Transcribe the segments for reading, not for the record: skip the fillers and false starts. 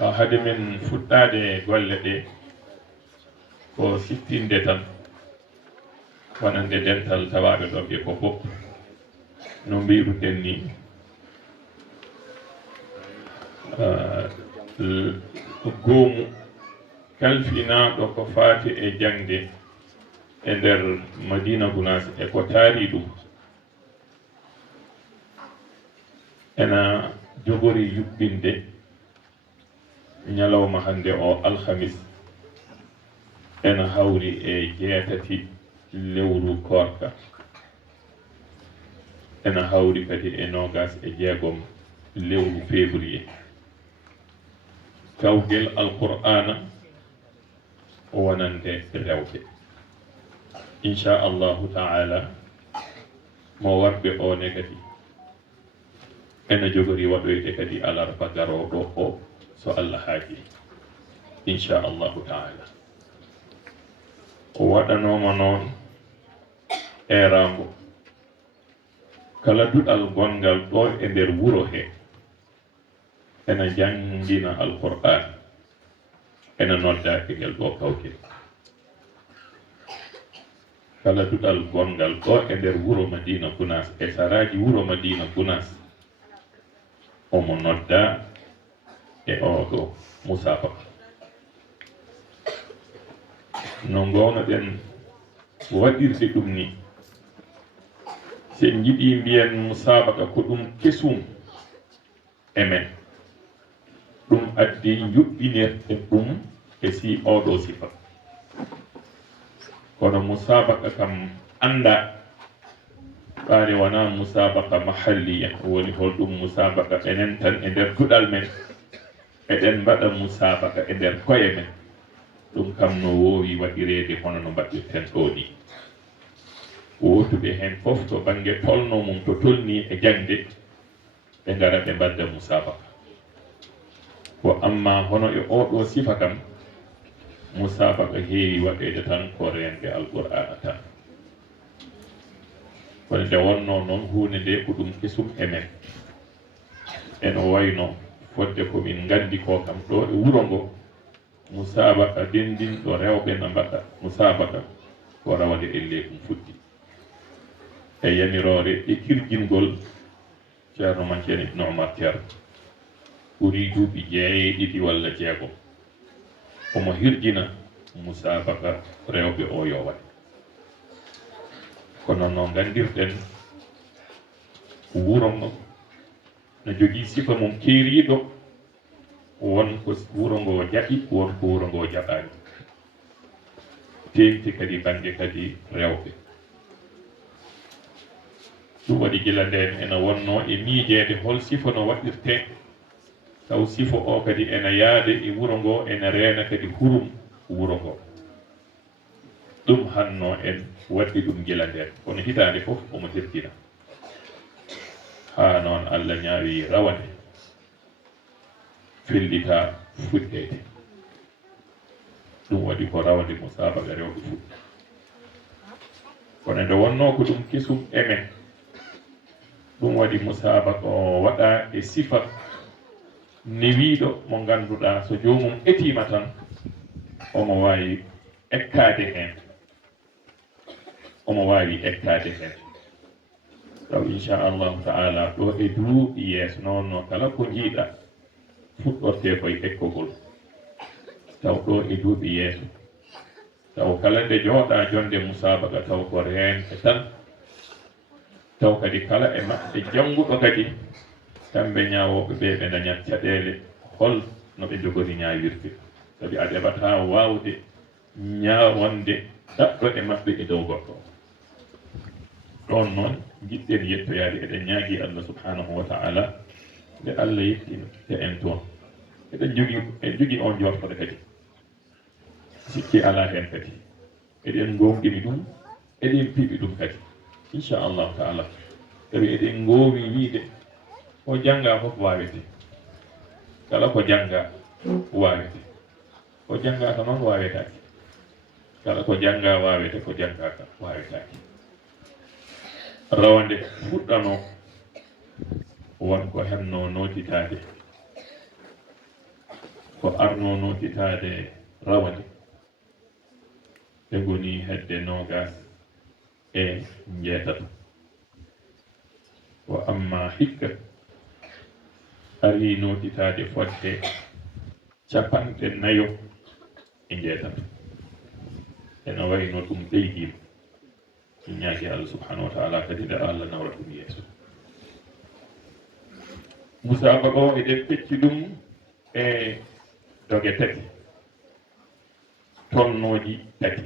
hade men fuɗɗade golle ɗe ko siftinde tan wonande dental tawaɓe ɗo ɓe ko fof no mbiruɗen ni goomu kalfinaɗo ko faati e jangde e nder Madina Gounass e ko taari ɗum ena jogori yuɓɓinde ñalawma hande o alhamis ena hawri e 6 lewru korka ena hawri kadi e 26 lewru février kawgel alqur'ana o wonande rewɓe inchallahu taala mo warɓe one kadi ena jogori waɗoyde kadi alarba garoɗo o so Allah haaji inchallahu taala o waɗanoma noon erango kala duɗal gongal ɗo e nder wuro he ena jangina alqur'an ena nodda e ngel ɗo kawgel kala duɗal gongal ɗo e nder wuro Madina Gounass e saraji wuro Madina Gounass omo nodda e oɗo musabaka no gownoɗen waɗirde ɗum ni sen jiiɗi mbiyen musabaka ko ɗum kesum emen ɗum addi yuɓɓinirde ɗum e si oɗo sifa kono musabaka kam anda ɓaade wona musabaka mahalliya woni holɗum musabaka enen tan e nder duɗal men eɗen mbaɗa musabaka e nder koye men ɗum kam no wowi waɗirede hono no mbaɗirten ɗo ni wotuɓe hen fof to banggue tolno mum to tolni e jangde ɓe gara ɓe mbadda musabaka ko amma hono e oɗo sifa kam musabaka heewi waɗede tan ko rende alqur'ana tan kono nde wonno noon hunde nde ko ɗum kesum emen eno wayno fodde komin gandi ko kam ɗo e wuro ngo musabaka dendinɗo rewɓe no mbaɗa musabaka ko rawade elle ɗum fuɗɗi e yamirore e kirjingol ceerno Mancene Ibn Omar Ceerno ɓuri duuɓi 9 walla 6 omo hirjina musabaka rewɓe o yo waɗe kono no gandirɗen wuro ngo no jogii sifa mum keeriiɗo won ko wuro ngo jaɓi won ko wuro ngo jaɓaani teemti kadi banggue kadi rewɓe ɗum waɗi gila nden ena wonno e miijeede hol sifa no waɗirte taw sifa o kadi ena yaade e wuro ngo ena reena kadi hurum wuro ngo ɗum hanno en waɗɗi ɗum gila nden kono hitaande fof omo hirjina haa noon Allah ñaawi rawande fellita fuɗɗede ɗum waɗi ko rawande musabaka rewɓe fuɗɗi kono nde wonno ko ɗum kesum emen ɗum waɗi musabaka o waɗa e sifa newiiɗo mo ngannduɗaa so joomum etima tan omo waawi ekkade heen omo waawi ekkade heen taw inchallahu taala ɗo e duuɓi yeeso noon kala ko jiiɗa fuɗɗorte koye ekkogol taw ɗo e duuɓi yeeso taw kala nde jooɗa jonde musabaka taw ko reenɓe tan taw kadi kala e maɓɓe jannguɗo kadi kamɓe ñaawoɓe ɓe ɓe dañat caɗeele hol no ɓe jogori ñaawirde sabi a ɗeɓata waawde ñaawonde daɗɗo e maɓɓe e dow goɗɗo ɗon noon jiɗɗen yettoyaade eɗen ñaagii Allah subhanahu wa taala nde Allah yettina te en toon eɗen jogii on jortoɗe kadi sikki alaa heen kadi eɗen ngoongɗini ɗum eɗen piɓi ɗum kadi inchallahu taala sabi eɗen ngoowi wiide ko jannga fof waawete kala ko jannga waawete ko janngaka noon waawetaake kala ko jannga waawete ko janngaka waawetaake rawande fuɗɗano wonko henno nootitaade ko arno notitade rawande ɓe goni hedde nogas e jeetato wa amma hikka ari notitade fodde capanɗe nayo e jeetato ene wayno ɗum ɓeydima ñaagi Allah subhanahu wa taala kadi nde Allah nawra ɗum yeeso musaba o eɗen pecci ɗum e doge tati tonnoji tati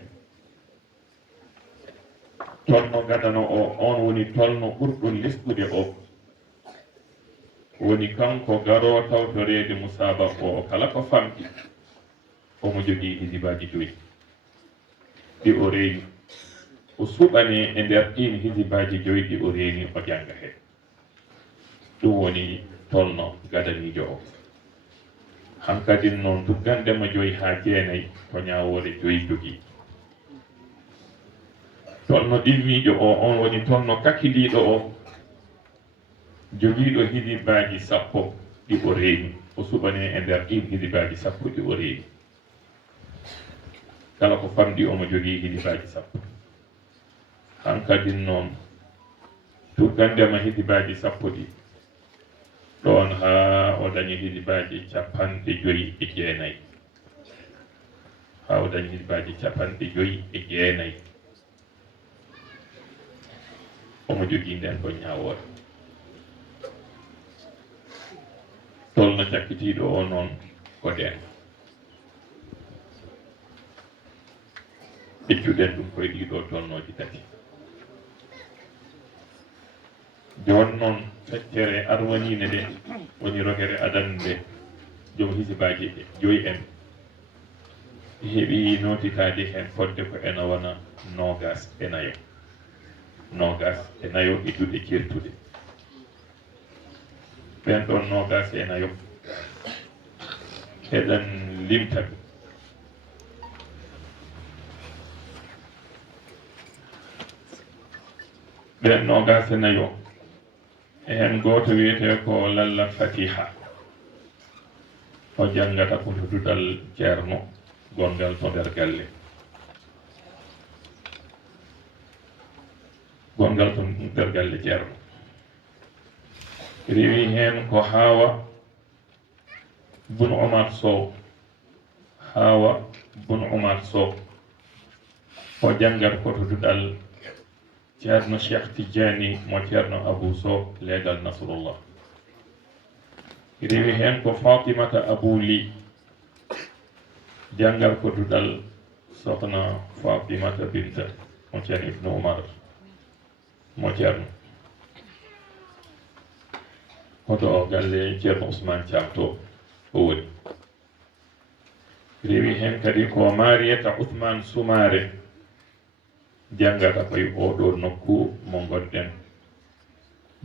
tolno gadano o on woni tolno ɓurɗo lesɗude o woni kanko garo tawtorede musaba o kala ko famɗi omo jogii hisibaji 5 ɗi o reeni o suɓane e nder ɗin hisibaji 5 ɗi o reeni o janga hen ɗum woni tolno gadanijo o hankadin noon tuggandema 5 ha 9 to ñawore 5 jogii tolno ɗimmiijo o on woni tolno kakkiliiɗo o jogiiɗo hisibaji 10 ɗi o reeni o suɓane e nder ɗin hisibaji 10 ɗi o reeni kala ko famɗi omo jogii hisibaji 10 hankadin noon tuggandema hisibaji 10 ɗi ɗon ha o dañi hisibaji 59 ha o dañi hisibaji 59 omo jogii nden ko ñawoore tolno cakkitiiɗo o noon ko den ɓeccuɗen ɗum koye ɗiɗo tolnoji tati joni noon feccere arwanine nde woni rogere adande nde joom hisibaji 5 en heeɓi notitade hen fodde ko ena wona nogas e nayo e duuɗe certude ɓen ɗon nogas e nayo eɗen limtaɓe ɓen nogas e nayo e hen goto wiyete ko lalla fatiha o jangata ko to dudal ceerno gongal to nder galle gongal to nder galle ceerno rewi hen ko hawa bun omar sow o jangat ko to dudal ceerno cheikh tidiani mo ceerno abou sow leegal nasrullah rewi hen ko fatimata abou li jangal ko dudal sokhna fatimata binta mo ceerno ibnu oumar mo ceerno hoto galle ceerno ousmane thiam to o woni rewi hen kadi ko marieta ousmane soumare jangata koye oɗo nokku mo gonɗen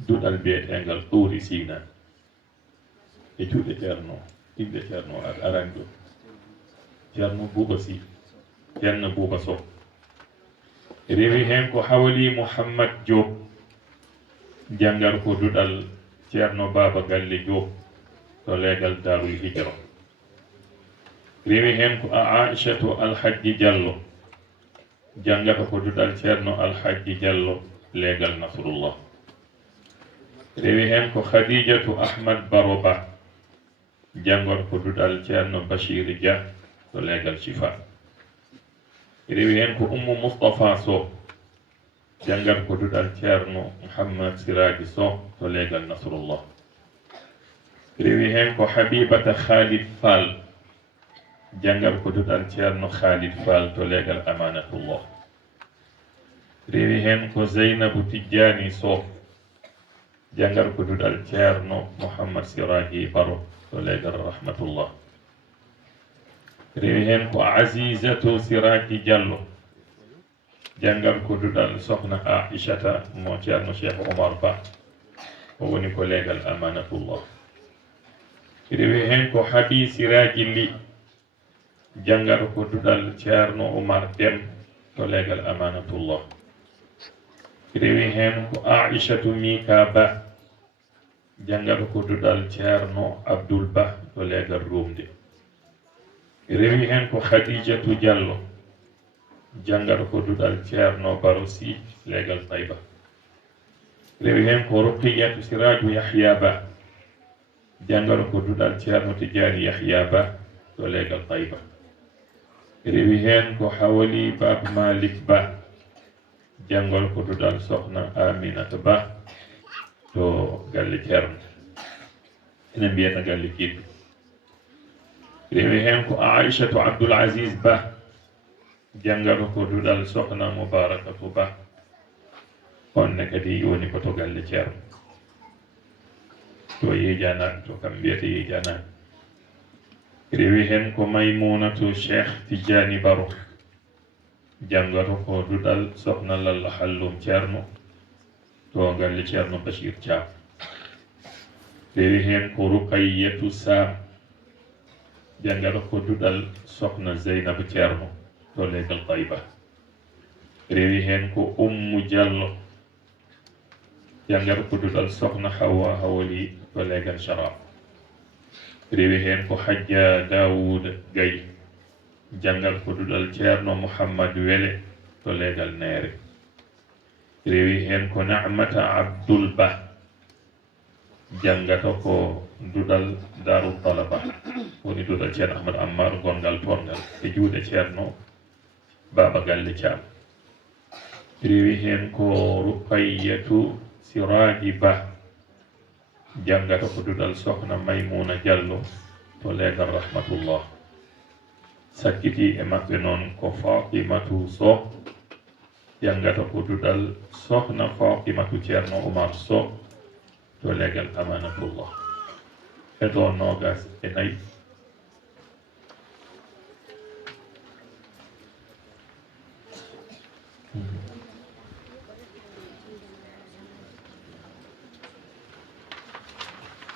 duɗal biyetengal ɗowri sina e juuɗe ceerno inde ceerno arani ɗo ceerno bouba sy ceerno bouba sow rewi hen ko hawali mouhammad diop jangar ko duɗal ceerno baba galle diop to leegal darul hijra rewi hen ko aishatu alhaji diallo jangata ko duɗal ceerno alhaji diallo leegal nasrullah rewi hen ko khadijatu ahmad baroba jangot ko duɗal ceerno bachir dia to leegal chifa rewi hen ko ummu moustapha sow jangat ko duɗal ceerno mouhammad siraji sow to leegal nasrullah rewi hen ko habibata khalid fall jangat ko duɗal ceerno khalid fall to leegal amanatullah rewi hen ko zeynabu tijjani sow jangat ko duɗal ceerno mouhammad siraji baro to leegal rahmatullah rewi hen ko azizatu siraji diallo jangal ko duɗal sokhna aishata mo ceerno cheikh oumar ba o woni ko leegal amanatullah rewi hen ko habi siraji li jangal ko duɗal ceerno oumar dem to leegal amanatullah rewi hen ko aishatu mika ba jangal ko duɗal ceerno abdoul ba to leegal rumde rewi hen ko Khadijatu Diallo jangata ko duɗal ceerno Baro Sy legal Tayba. rewi hen ko Ruqiyatu Siraju Yahya Ba jangata ko duɗal ceerno Tidiani Yahya Ba to legal Tayba. rewi hen ko Hawali Bab Malik Ba jangol ko duɗal sohna Aminata Ba to galle ceerno enen mbiyata galle kiddu. rewi hen ko Aishatu Abdoul Aziz Ba jangata ko duɗal sohna Mubarakatu Ba onne kadi woni ko to galle ceerno to yejanaɓe to kam mbiyata yejanaɓe. rewi hen ko Maymunatu Cheikh Tidiani Baro jangata ko duɗal sohna Lalla Hallum ceerno to galle ceerno Bachir Thiam. rewi hen ko Ruqayyatu Sam jangata ko duɗal sohna Zeynab ceerno to legal Tayba. rewi hen ko Ummu Diallo jangata ko duɗal sohna Hawa Hawali to legal Sharaf. rewi hen ko Hajja Daoud Gaye jangata ko duɗal ceerno Mouhammad Wele to legal Nere. rewi hen ko Na'mata Abdoul Ba jangata ko duɗal Darou Talaba woni duɗal ceerno Ahmad Ammar gongal tongal e juuɗe ceerno Baba Galle Thiam. rewi hen ko Ruqayyatu Siraji Ba jangata ko duɗal sohna Maymuna Diallo to legal Rahmatullah. sakkiti e maɓɓe noon ko Fatimatu Sow jangata ko duɗal sohna Fatimatu ceerno Oumar Sow to legal Amanatullah. heɗo nogas e nayyi.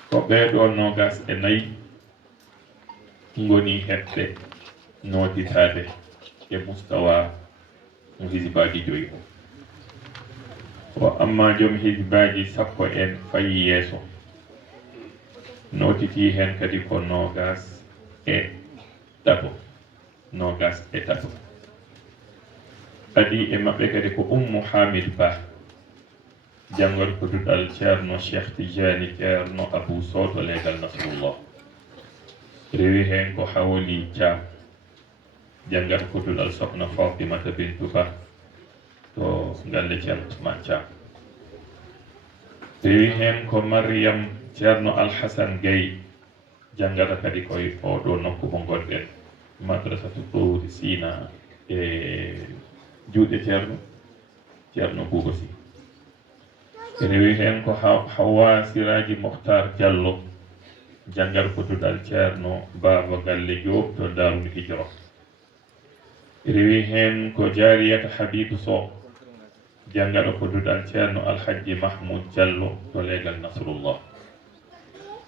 ko ɓeeɗo nogas e nayyi ngoni heɓɓe noditade e mustawa mo hisibaji joyi o amma joom hisibaji sappo en fayi yeeso notiti hen kadi ko nogas e tato adi e maɓɓe kadi ko Ummu Hamid Ba jangol ko duɗal ceerno Cheikh Tidiani ceerno Abou Sow to legal Nasrullah. rewi hen ko Hawali Thiam jangata ko duɗal sohna Fatimata Bintou Ba to galle ceerno Ousmane Thiam. rewi hen ko Mariam ceerno Alhassane Gaye jangata kadi koye oɗo nokku mo gonɗen madrasatu Tawri Sina e juuɗe ceerno Bouba Sy. rewi hen ko Hawa Siraji Mokhtar Diallo jangata ko duɗal ceerno Baba Galle Diop to Darul Hijra. rewi hen ko Jariyata Habibou Sow jangata ko duɗal ceerno Alhaji Mahmoud Diallo to legal Nasrullah.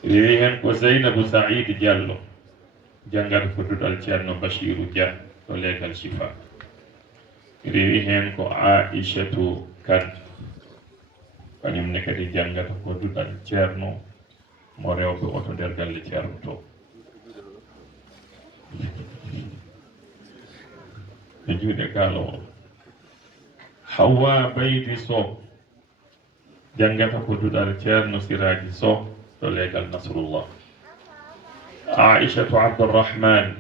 rewi hen ko Zeynabou Saïd Diallo jangata ko duɗal ceerno Bachirou Dia to legal Chifa. rewi hen ko Aishatu Kane kañumne kadi jangata ko duɗal ceerno mo rewɓe oto nder galle ceerno to. e juuɗe kaalowo Hawa Baydi Sow jangata ko duɗal ceerno Siraji Sow to legal Nasrullah. Aishatu Abdourahmane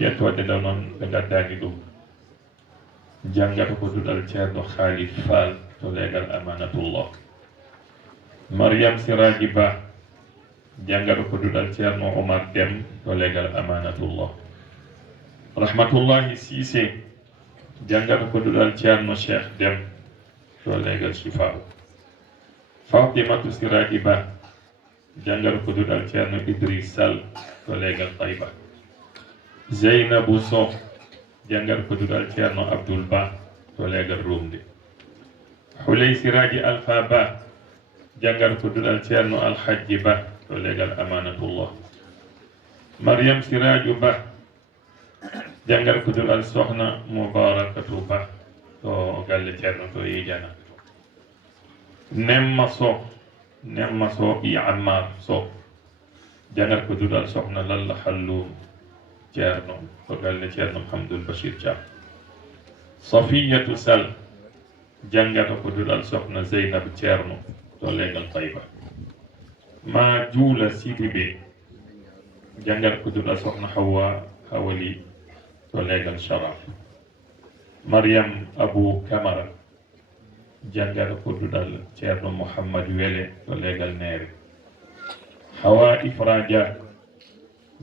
yettode nde noon ɓe gaddani ɗum jangata ko duɗal ceerno Khalid Fall to legal Amanatullah. Mariam Siraji Ba jangata ko duɗal ceerno Omar Dem to legal Amanatullah. Rahmatullahi Cissé jangata ko duɗal ceerno Cheikh Dem to legal Chifa. Fatimatu Siraji Ba jangata ko duɗal ceerno Idriss Sall to legal Tayba. Zeynabou Sow jangata ko duɗal ceerno Abdoul Ba to legal Rumde. Huley Siraji Alpha Ba jangata ko duɗal ceerno Alhaji Ba to legal Amanatullah. Mariam Siraju Ba jangata ko duɗal sohna Mubarakatu Ba to galle ceerno to Yijana. Nemma Sow i Ammar Sow jangata ko duɗal sohna Lalla Hallum ceerno ko galle ceerno Mouhamadoul Bachir Thiam. Safiyatu Sall jangata ko duɗal sohna Zeynab ceerno to legal Fayba. Ma juula Sidibé jangata ko duɗal sohna Hawa Hawali to legal Sharaf. Mariam Abou Camara jangata ko duɗal ceerno Mouhamad Wele to legal Neere. Hawa Ifra Dia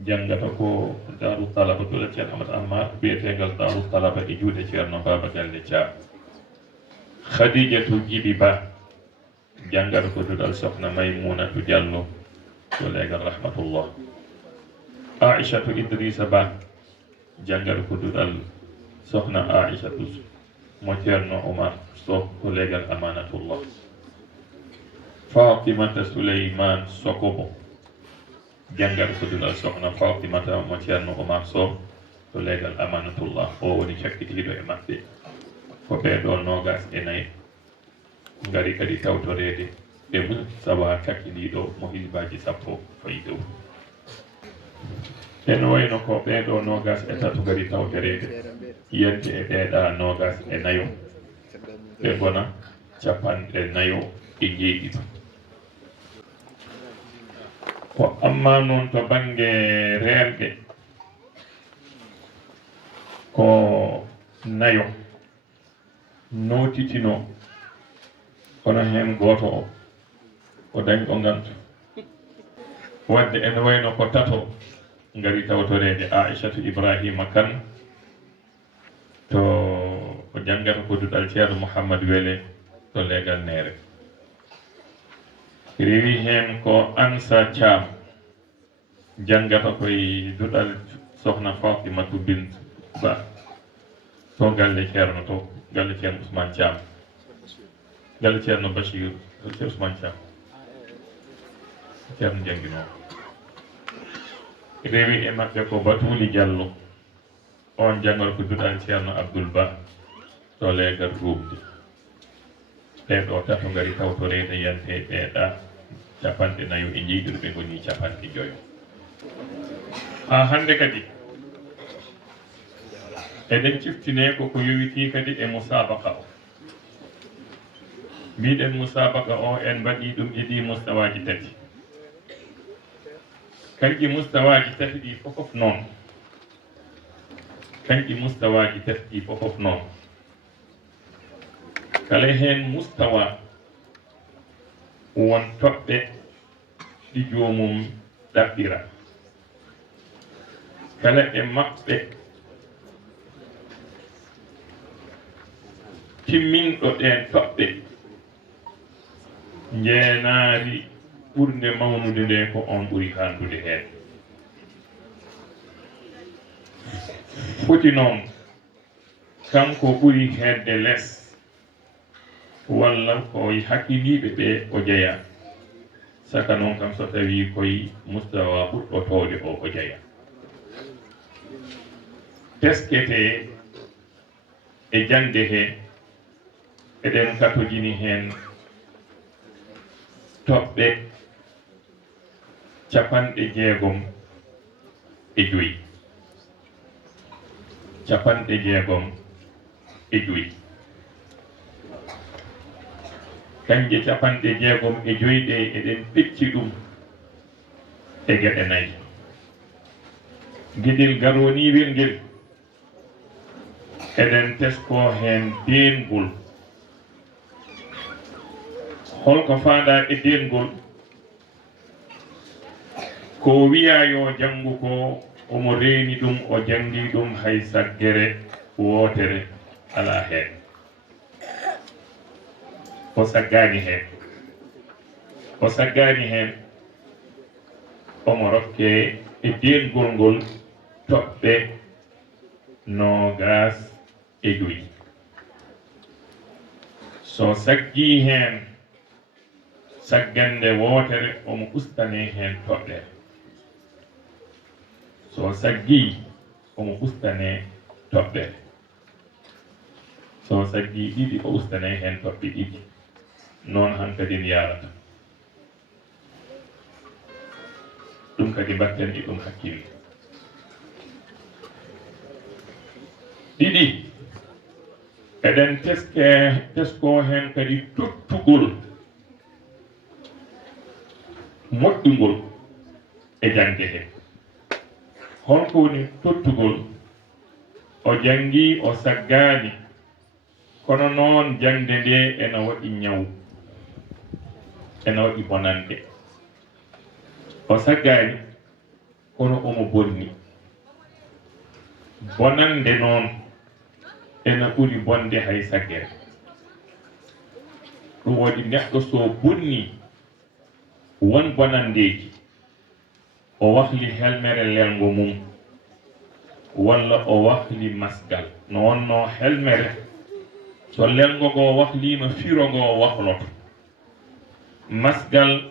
jangata ko Darou Talaba to ceerno Ahmad Ammar biyetegal Darou Talaba e juuɗe ceerno Baba Galle Thiam. Khadijatu Djibi Ba jangata ko duɗal sohna Maymunatu Diallo to legal Rahmatullah. Aishatu Idrissa Ba jangata ko duɗal sohna Aishatu mo ceerno Omar Sow to legal Amanatullah. Fatimata Souleyman Sokobo jangata ko duɗal sohna Fatimata mo ceerno Omar Sow to legal Amanatullah. O woni cakkitiiɗo e maɓɓe ko ɓeeɗo 24 ngari kadi tawtorede ɓe mum sabu kakkiliɗo mo hizbaji 10 fayi dow. En wayno ko ɓeeɗo 23 ngari tawtorede yiyante e ɓeeɗa 24 ɓe gona 40 ko amma noon to bange reenɓe ko nayo notitino kono hen goto o dañi o gantu wadde ene wayno ko tato ngari tawtorede Aishatu Ibrahima Kane to o jangata ko duɗal ceerno Mouhamad Wele to legal Neere. Rewi hen ko Ansa Thiam jangata koye duɗal sohna Fatimatu Bintu Ba to galle ceerno to galle ceerno Ousmane Thiam galle ceerno Bachir ceerno Ousmane Thiam ceerno jangguino rewi e maɓɓe ko Batuli Diallo on jangol ko duɗal ceerno Abdoul Ba to legal Rumde. ɓeɗo tato ngari tawtorede yante ɓeeɗa 40 e jiiɗirɓe goni 50. Ha hande kadi eɗen ciftine ko yowiti kadi e musabaka o. Mbiɗen musabaka o en mbaɗi ɗum e ɗi mustawaji 3. kanƴi mustawaji 3 ɗi fofof noon. kanƴi mustawaji 3 ɗi fofof noon. kala hen mustawa won toɓɓe ɗi jomum ɗaɓɓira. kala e maɓɓe timminɗo ɗen toɓɓe jeenaari ɓurde mawnude nde ko on ɓuri handude hen. foti noon kanko ɓuri hedde less walla koye hakkiliɓe ɓe o jeeya saka noon kam so tawi koye mustawa ɓurɗotode o jeeya. teskete e jande he eɗen katojini hen toɓɓe 65. 65. kanje 65 ɗe eɗen pecci ɗum e geɗe 4. gueɗel garoniwel ngel eɗen tesko hen dengol. holko faada e dengol ko wiya yo janngu ko omo reeni ɗum o jangi ɗum hay saggere wotere ala hen o saggani hen omo rokke e dengol ngol toɓɓe 25. so saggi hen saggande wotere omo ustane hen toɓɓe. so saggi omo ustane toɓɓe. so saggi 2 o ustane hen toɓɓe 2. noon hankadin yarata. ɗum kadi mbatten e ɗum hakkille. ɗiɗi eɗen tesko hen kadi tottugol moƴƴugol e jangde he holko woni tottugol o jangi o saggani kono noon jangde nde ena waɗi ñaw ena waɗi bonande o saggani kono omo bonni bonande noon ena ɓuri bonde hay saggere ɗum waɗi neɗɗo so bonni won bonandeji o wahli helmere lelgo mum walla o wahli masgal no wonno helmere so lelgo go wahlima firo ngo wahloto masgal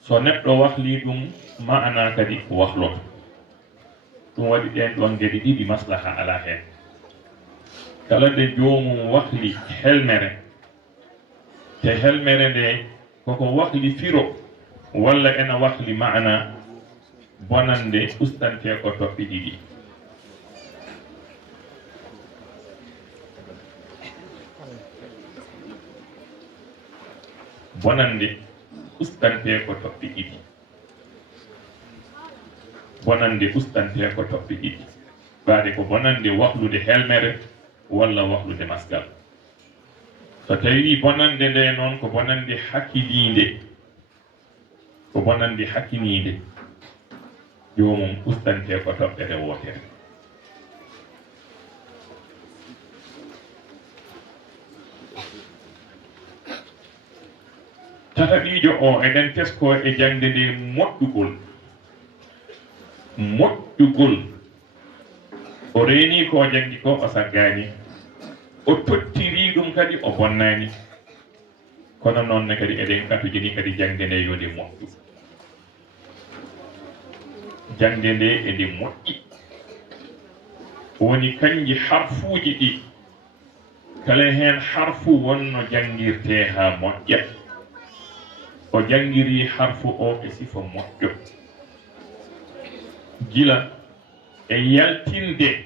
so neɗɗo wahli ɗum ma'ana kadi wahloto ɗum waɗi ɗen ɗon geɗe ɗiɗi maslaha ala hen kala nde jomum wahli helmere te helmere nde koko wahli firo walla ena wahli ma'ana bonande ustante ko toɓɓe ɗiɗi bonande ustante ko toɓɓe ɗiɗi bonande ustante ko toɓɓe ɗiɗi ɓaade ko bonande wahlude helmere walla wahlude masgal so tawi bonande nde noon ko bonande hakkilinde ko bonande hakkinide jomum ustante ko toɓɓere wotere tataɓijo o eɗen tesko e jangde nde moƴƴugol o reeni ko jangi ko o saggani o tottiri ɗum kadi o bonnani kono noonne kadi eɗen katujini kadi jangde nde yo nde moƴƴu jangde nde e nde moƴƴi woni kanji harfuji ɗi kala hen harfu wonno jangirte ha moƴƴa o jangiri harfu o e sifa moƴƴo gila e yaltinde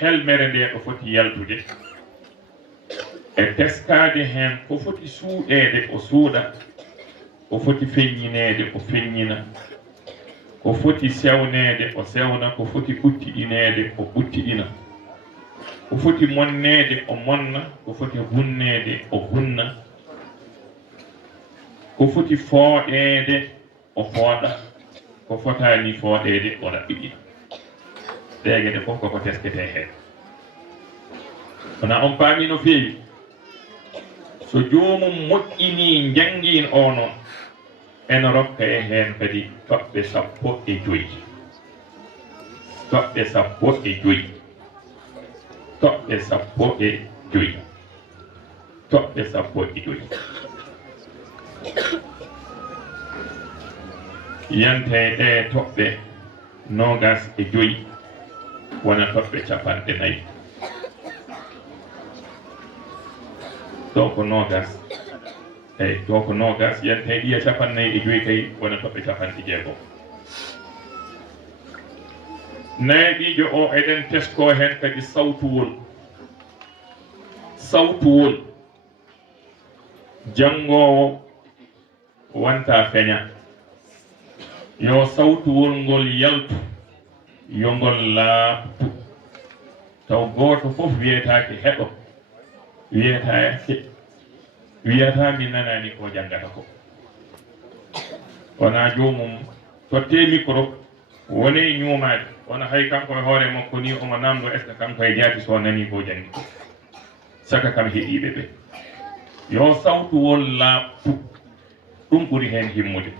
helmere nde ɗo foti yaltude e teskade hen ko foti suuɗede o suuɗa ko foti feññinede o feññina ko foti sewnede o sewna ko foti ɓuttiɗinede o ɓuttiɗina ko foti monnede o monna ko foti hunnede o hunna ko foti fooɗede o fooɗa ko fotani fooɗede o raɓɓiɗina ɗegeɗe fof koko teskete hen wona on paami no feewi so jomum moƴƴini jangin o noon ena rokka e hen kadi toɓɓe 15 toɓɓe 15 toɓɓe 15 toɓɓe 15 yante ɗe toɓɓe 25 wona toɓɓe 40 ɗo ko 20 eyyi to ko 20 yante ɗiya 45 kay wona toɓɓe 60 nayiɗijo o eɗen tesko hen kadi sawtuwol jangowo wonta feña yo sawtuwol ngol yaltu yo ngol laabtu taw goto fof wiyetake heɗo wiyata mi nanani ko jangata ko wona jomum totte micro woni ñuumade wona hay kanko e hoore makko ni omo namdo est ce que kanko e jaati so nani ko jangi saka kam heeɗiɓe ɓe yo sawtuwol laabtu ɗum ɓuri hen himmude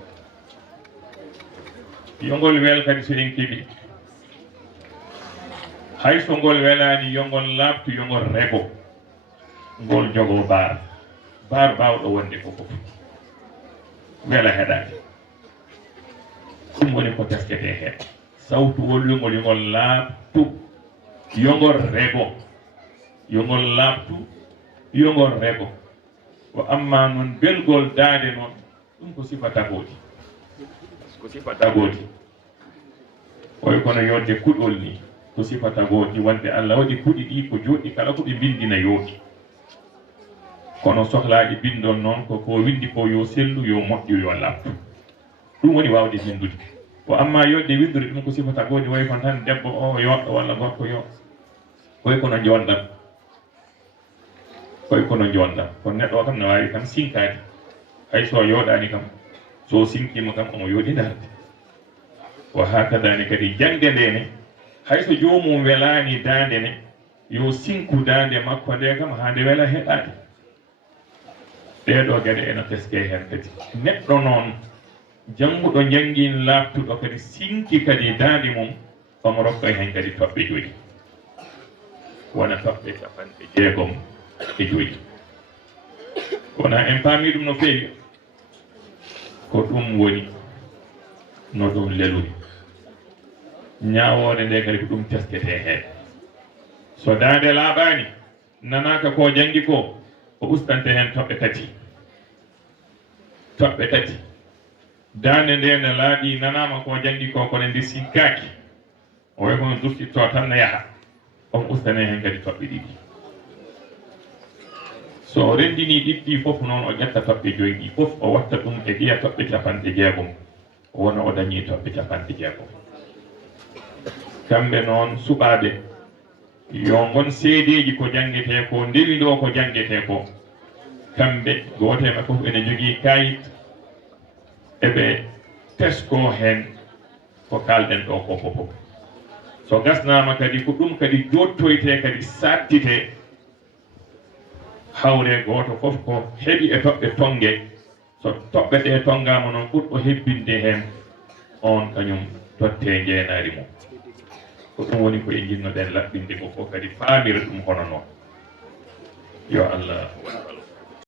yongol wel kadi soɗen keeɓi hay so ngol welani yongol laabtu yongol rego ngol jogo baar bawɗo wonde ko fof wela heɗade ɗum woni ko teskete hen sawtuwol yongol yongol laabtu yongol rego yongol laabtu yongol rego ko amma noon belgol daade noon ɗum ko sifa tagoti oy kono yodde kuɗol ni ko sifata gooti wonde Allah waɗi kuɗi ɗi ko jooɗi kala ko ɓe bindina yooɗi kono sohlaaji bindon noon ko windi ko yo sellu yo moƴƴu yo labtu ɗum woni waawde windude ko amma yodde windude ɗum ko sifata gooti way kon tan debbo o yoɗɗo walla gorko yo koy kono jonɗam koy kono jonɗam kono neɗɗo o kam ne waawi kam sinkaade hay so yooɗaani kam so sinkima kam omo yooɗi darde wa hakadani kadi jangde ndene hayso joomum welani dande ne yo sinku dande makko nde kam ha nde wela heɗade ɗeɗo gueɗe ene teske hen kadi neɗɗo noon janguɗo jangguin labtuɗo kadi sinki kadi dande mum omo rokka hen kadi toɓɓe joyi wona toɓɓe 65 wona en paami ɗum no feewi ko ɗum woni no ɗum leluri ñaawode nde kadi ko ɗum teskete heen so daande laaɓaani nanaka ko jangi ko ustante heen toɓɓe tati daande nde ne laaɓi nanama ko jangi ko kono ndi sikkaaki o way kono durtitto tan no yaha on ustane heen kadi toɓɓe ɗiɗi so renndini ɗiɗɗi fof noon o ƴetta toɓɓe joyi ɗi fof o watta ɗum e ɗiya toɓɓe 60 wona o dañii toɓɓe 60 kamɓe noon suɓaaɓe yo ngon seedeji ko janggetee ko ndewi ɗo ko janggetee ko kamɓe gooto e maɓɓe fof ene jogii kayit eɓe tesko heen ko kalɗen ɗo ko fof so gasnaama kadi ko ɗum kadi jottoytee kadi sattitee hawre gooto fof ko heɓi e toɓɓe tonge so toɓɓe ɗe tongaama noon ɓurɗo hebbinde heen on kañum tottee jeenaari mum ko ɗum woni ko e jinnoɗen laɓɓinde ko fof kadi faamira ɗum hono noon yo Allah